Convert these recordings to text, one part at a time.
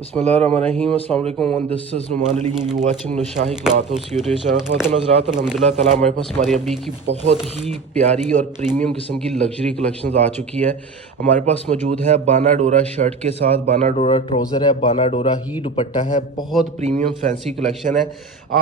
बिस्मिल्लाहिर्रहमानिर्रहीम अस्सलाम वालेकुम and this is Numan Ali you watching Nushahi cloth house YouTube channel. ख़वातीन हज़रात अल्हम्दुलिल्लाह ताला हमारे पास हमारी अभी की बहुत ही प्यारी और प्रीमियम किस्म की लग्जरी कलेक्शंस आ चुकी है। हमारे पास मौजूद है बाना डोरा शर्ट के साथ बाना डोरा ट्राउज़र है, बाना डोरा ही दुपट्टा है। बहुत प्रीमियम फैंसी कलेक्शन है।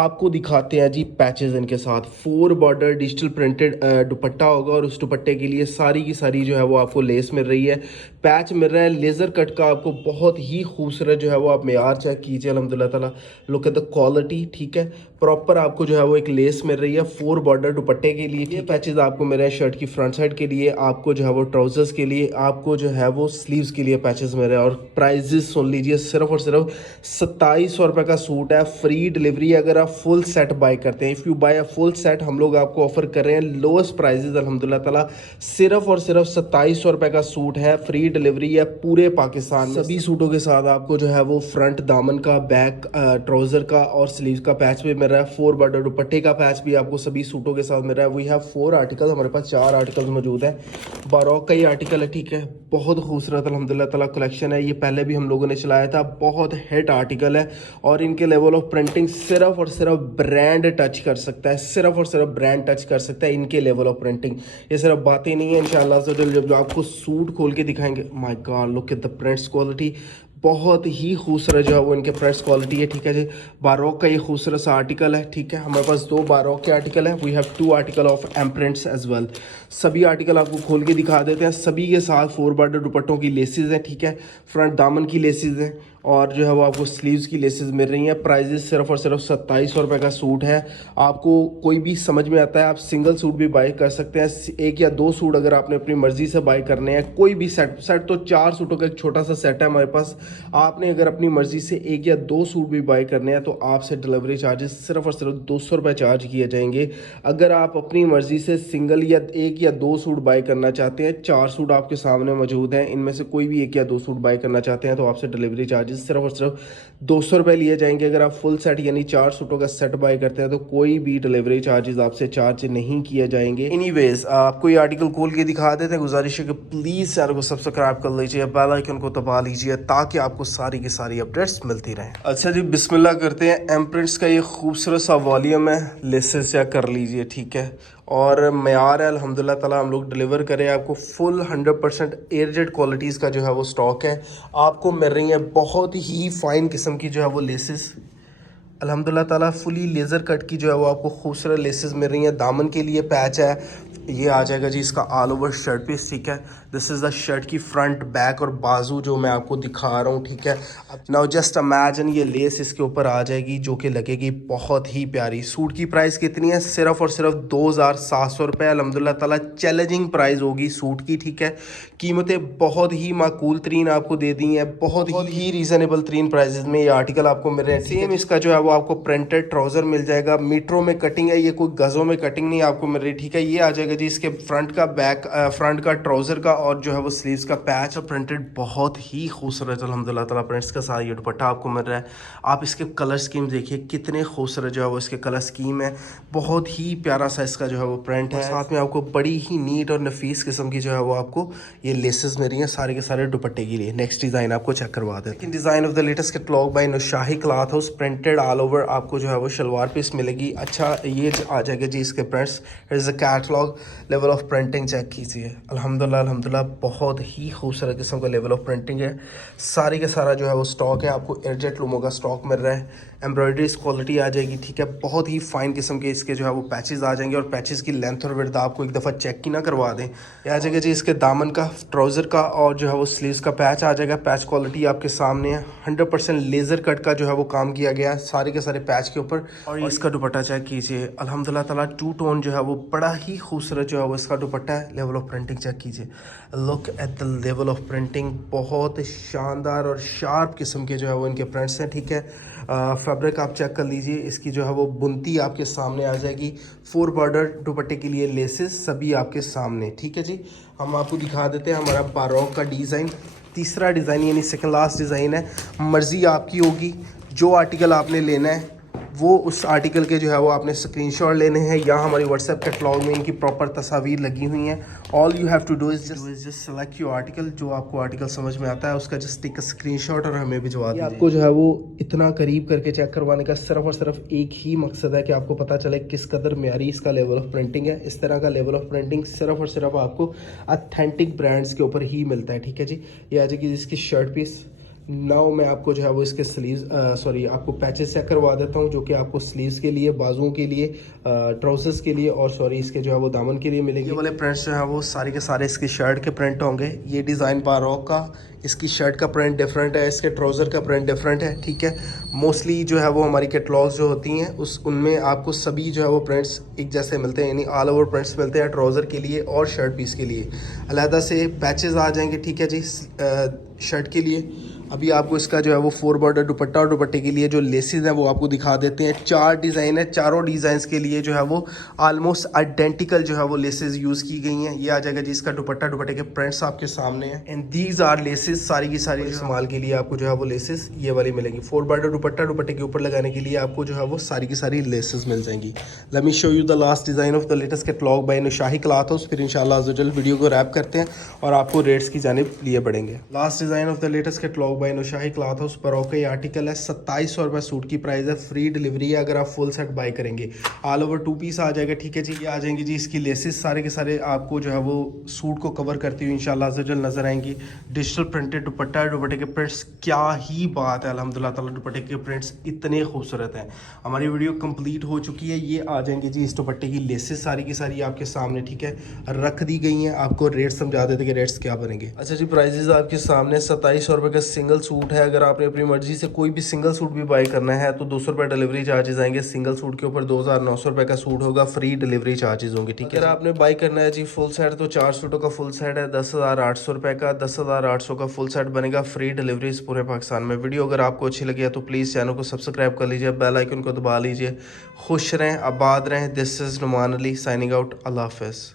आपको दिखाते हैं जी पैचेस इनके साथ 4 बॉर्डर डिजिटल प्रिंटेड दुपट्टा होगा और उस दुपट्टे के लिए सारी की सारी जो है वो आपको लेस मिल रही है, पैच मिल रहा है लेज़र कट का। आपको बहुत ही खूबसूरत जो है वो आप मेयार चेक कीजिए अल्हम्दुलिल्लाह ताला, लुक एट द क्वालिटी। ठीक है, प्रॉपर आपको जो है वो एक लेस मिल रही है 4 बॉर्डर दुपट्टे के लिए। ये पैचेस आपको मिल रहे हैं शर्ट की फ्रंट साइड के लिए, आपको जो है वो ट्राउजर्स के लिए, आपको जो है वो स्लीव्स के लिए पैचेस मिल रहे हैं। और प्राइजेस सुन लीजिए, सिर्फ और सिर्फ 2700 रुपये का सूट है, फ्री डिलीवरी अगर आप फुल सेट बाय करते हैं। If you buy a full set हम लोग आपको ऑफर कर रहे हैं लोएस्ट प्राइजेस अल्हम्दुलिल्लाह ताला, सिर्फ और सिर्फ 2700 रुपये का सूट है, फ्री डिलीवरी है पूरे पाकिस्तान में। सभी सूटों के साथ आपको जो है वो फ्रंट दामन का, बैक ट्राउजर का और स्लीव का पैच भी मिल रहा है। 4 बॉर्डर दुपट्टे का पैच भी आपको सभी सूटों के साथ मिल रहा है। वी हैव 4 आर्टिकल, हमारे पास 4 आर्टिकल मौजूद है। बारोक का ही आर्टिकल है, ठीक है, बहुत खूबसूरत अल्हम्दुलिल्लाह ताला कलेक्शन है। ये पहले भी हम लोगों ने चलाया था, बहुत हिट आर्टिकल है और इनके लेवल ऑफ प्रिंटिंग सिर्फ और सिर्फ ब्रांड टच कर सकता है, सिर्फ और सिर्फ ब्रांड टच कर सकता है इनके लेवल ऑफ प्रिंटिंग। ये सिर्फ बातें नहीं है, इंशाल्लाह से जब आपको सूट खोल के दिखाएंगे, my God look at the prints quality, बहुत ही खूबसूरत जो है वो इनके प्रिंट्स क्वालिटी है। ठीक है जी, बारोक का ये खूबसूरत सा आर्टिकल है। ठीक है, हमारे पास 2 बारोक के आर्टिकल है। We have 2 article of imprints as well. सभी आर्टिकल आपको खोल के दिखा देते हैं। सभी के साथ 4 बॉर्डर दुपट्टों की लेसेस हैं। ठीक है, फ्रंट दामन की लेसेस हैं और जो है वो आपको स्लीव्स की लेसेस मिल रही हैं। प्राइजेस सिर्फ और सिर्फ 2700 रुपये का सूट है। आपको कोई भी समझ में आता है आप सिंगल सूट भी बाय कर सकते हैं, 1 या 2 सूट अगर आपने अपनी मर्जी से बाय करने हैं। कोई भी सेट तो 4 सूटों का एक छोटा सा सेट है हमारे पास। आपने अगर अपनी मर्जी से 1 या 2 सूट भी बाय करने हैं तो आपसे डिलीवरी चार्जेस सिर्फ और सिर्फ 200 रुपये चार्ज किए जाएंगे। अगर आप अपनी मर्जी से सिंगल या 1 या 2 सूट बाय करना चाहते हैं, 4 सूट आपके सामने मौजूद हैं, इनमें से कोई भी 1 या 2 सूट बाय करना चाहते हैं तो आपसे डिलीवरी चार्जेस सिर्फ और सिर्फ 200 रुपये लिए जाएंगे। अगर आप फुल सेट यानी 4 सूटों का सेट बाय करते हैं तो कोई भी डिलीवरी चार्जेस आपसे चार्ज नहीं किए जाएंगे। एनीवेज आपको ये आर्टिकल खोल के दिखा देते हैं। गुजारिश है कि प्लीज़ चैनल को सब्सक्राइब कर लीजिए, बेल आइकन को दबा लीजिए ताकि आपको सारी की सारी अपडेट्स मिलती रहें। अच्छा जी, बिस्मिल्लाह करते हैं। एम्प्रिंट्स का ये खूबसूरत सा वॉल्यूम है, लेसेस चेक कर लीजिए। ठीक है, और मेयार है अल्हम्दुलिल्लाह ताला, हम लोग डिलीवर करें आपको फुल 100% एयरजेट क्वालिटीज़ का जो है वो स्टॉक है। आपको मिल रही है बहुत ही फाइन किस्म की जो है वो लेसेस अल्हम्दुलिल्लाह ताला, फुली लेज़र कट की जो है वो आपको खूबसूरत लेसेस मिल रही हैं। दामन के लिए पैच है, ये आ जाएगा जी इसका ऑल ओवर शर्ट पीस। ठीक है, दिस इज़ द शर्ट की फ्रंट, बैक और बाजू जो मैं आपको दिखा रहा हूँ। ठीक है, नाउ जस्ट इमेजिन ये लेस इसके ऊपर आ जाएगी जो कि लगेगी बहुत ही प्यारी। सूट की प्राइस कितनी है? सिर्फ और सिर्फ 2700 रुपये अल्हम्दुलिल्लाह ताला, चैलेंजिंग प्राइस होगी सूट की। ठीक है, कीमतें बहुत ही माकूल तरीन आपको दे दी हैं, बहुत ही रीज़नेबल तरीन प्राइजेज में ये आर्टिकल आपको मिल रहे हैं। सेम इसका जो है वो आपको प्रिंटेड ट्राउज़र मिल जाएगा, मीटरों में कटिंग है, ये कोई गज़ों में कटिंग नहीं आपको मिल रही। ठीक है, ये आ जाएगा जी इसके फ्रंट का, बैक फ्रंट का ट्राउज़र का और जो है वो स्लीव्स का पैच और प्रिंटेड, बहुत ही खूबसूरत अल्हम्दुलिल्लाह ताला प्रिंट्स के साथ ये दुपट्टा आपको मिल रहा है। आप इसके कलर स्कीम देखिए कितने खूबसूरत जो है वो इसके कलर स्कीम है, बहुत ही प्यारा सा इसका जो है वो प्रिंट है। साथ में आपको बड़ी ही नीट और नफीस किस्म की जो है वो आपको ये लेसेस मिल रही हैं सारे के सारे दुपट्टे के लिए। नेक्स्ट डिज़ाइन आपको चेक करवा दें। लेकिन design of the latest catalogue by Nushahi cloth house, printed all over आपको जो है वो शलवार पीस मिलेगी। अच्छा, ये आ जाएगा जी इसके prints, is a catalogue. Level of printing check कीजिए, अल्हम्दुलिल्लाह अल्हम्दुलिल्लाह बहुत ही खूबसूरत किस्म का लेवल ऑफ प्रिंटिंग है। सारी के सारा जो है वो स्टॉक है, आपको एयरजेट लुमो का स्टॉक मिल रहा है। एम्ब्रॉयडरीज क्वालिटी आ जाएगी। ठीक है, बहुत ही फाइन किस्म के इसके जो है वो पैचेस आ जाएंगे और पैचेस की लेंथ और विड्थ आपको एक दफ़ा चेक की ना करवा दें। ये आ जाएगा जी इसके दामन का, ट्राउज़र का और जो है वो स्लीव्स का पैच आ जाएगा। पैच क्वालिटी आपके सामने है, 100% लेज़र कट का जो है वो काम किया गया है सारे के सारे पैच के ऊपर। और इसका दुपट्टा चेक कीजिए, अल्हम्दुलिल्लाह ताला 2 टोन जो है वो बड़ा ही खूबसूरत जो है वो इसका दुपट्टा है। लेवल ऑफ प्रिंटिंग चेक कीजिए, look at the level of printing, बहुत शानदार और शार्प किस्म के जो है वो इनके प्रिंट्स हैं। ठीक है, फैब्रिक आप चेक कर लीजिए, इसकी जो है वो बुनती आपके सामने आ जाएगी। 4 बॉर्डर दुपट्टे के लिए लेसेस सभी आपके सामने। ठीक है जी, हम आपको दिखा देते हैं हमारा बारोक का डिज़ाइन, तीसरा डिज़ाइन यानी सेकंड लास्ट डिज़ाइन है। मर्ज़ी आपकी होगी, जो आर्टिकल आपने लेना है वो उस आर्टिकल के जो है वो आपने स्क्रीनशॉट लेने हैं। यहाँ हमारी व्हाट्सएप कैटलॉग में इनकी प्रॉपर तस्वीर लगी हुई हैं। All you have to do is just select your article, जो आपको आर्टिकल समझ में आता है उसका जस्ट टेक अ स्क्रीनशॉट और हमें भिजवा दीजिए। आपको जो है वो इतना करीब करके चेक करवाने का सिर्फ और सिर्फ एक ही मकसद है कि आपको पता चले किस कदर मेयारी इसका लेवल ऑफ प्रिंटिंग है। इस तरह का लेवल ऑफ प्रिंटिंग सिर्फ और सिर्फ आपको अथेंटिक ब्रांड्स के ऊपर ही मिलता है, ठीक है जी। ये आ जाएगी इसकी शर्ट पीस। नाउ मैं आपको जो है वो इसके स्लीव्स आपको पैचेस चेक करवा देता हूँ, जो कि आपको स्लीव्स के लिए, बाजुओं के लिए, ट्राउजर्स के लिए और इसके जो है वो दामन के लिए मिलेंगे। ये वाले प्रिंट्स जो है वो सारे के सारे इसकी शर्ट के प्रिंट होंगे। ये डिज़ाइन बारॉक का, इसकी शर्ट का प्रिंट डिफरेंट है, इसके ट्राउज़र का प्रिंट डिफरेंट है, ठीक है। मोस्टली जो है वो हमारी कैटलॉग्स जो होती हैं उनमें आपको सभी जो है वो प्रिंट्स एक जैसे मिलते हैं, यानी ऑल ओवर प्रिंट्स मिलते हैं ट्राउज़र के लिए और शर्ट पीस के लिए। अलहदा से पैचेस आ जाएंगे, ठीक है जी, शर्ट के लिए। अभी आपको इसका जो है वो 4 बॉर्डर दुपट्टा और दुपट्टे के लिए जो लेसेस हैं वो आपको दिखा देते हैं। 4 डिज़ाइन है, चारों डिज़ाइंस के लिए जो है वो ऑलमोस्ट आइडेंटिकल जो है वो लेसेस यूज़ की गई हैं। ये आ जाएगा जी इसका दुपट्टा, दुपट्टे के प्रिंट्स आपके सामने हैं। एंड दीज आर लेसेस, सारी की सारी इस्तेमाल के लिए आपको जो है वो लेसेस ये वाली मिलेंगी। 4 बॉर्डर दुपट्टा, दुपट्टे के ऊपर लगाने के लिए आपको जो है वो सारी की सारी लेसेस मिल जाएंगी। Let me show you the last design of the latest catalogue by Nushahi cloth house. फिर इंशाल्लाह अज़्ज़ वजल वीडियो को रैप करते हैं और आपको रेट्स की जानिब लिए बढ़ेंगे। Last design of the latest catalogue by Nushahi cloth house पर ओके आर्टिकल है। 2700 रुपये सूट की प्राइस है, फ्री डिलीवरी है अगर आप फुल सेट बाय करेंगे। ऑल ओवर 2 पीस आ जाएगा, ठीक है जी। ये आ जाएंगे जी इसकी लेसेस, सारे के सारे आपको जो है वो सूट को कवर करती हुई इंशाल्लाह अज़्ज़ वजल नजर आएंगी। डिजिटल प्रिंटेड दुपट्टा, दुपट्टे के प्रिंट्स क्या ही बात है, अल्हम्दुलिल्लाह ताला दुपट्टे के प्रिंट्स इतने खूबसूरत हैं। हमारी वीडियो कंप्लीट हो चुकी है। ये आ जाएंगे जी इस दुपट्टे की लेसेस सारी की सारी आपके सामने, ठीक है, रख दी गई हैं। आपको रेट समझा देते कि रेट्स क्या बनेंगे। अच्छा जी, प्राइजेज आपके सामने। 2700 रुपये का सिंगल सूट है। अगर आपने अपनी मर्जी से कोई भी सिंगल सूट भी बाय करना है तो 200 रुपये डिलीवरी चार्जेस आएंगे। सिंगल सूट के ऊपर 2900 रुपये का सूट होगा, फ्री डिलीवरी चार्जेस होंगे, ठीक है। अगर आपने बाय करना है जी फुल सेट तो 4 सूटों का फुल सेट है 10,800 रुपये का। 10,800 का फुल सेट बनेगा, फ्री डिलीवरी पूरे पाकिस्तान में। वीडियो अगर आपको अच्छी लगी है तो प्लीज़ चैनल को सब्सक्राइब कर लीजिए, बेल आइकन को दबा लीजिए। खुश रहें, आबाद रहें। This is Numan Ali signing out. अल्लाह हाफ़िज़।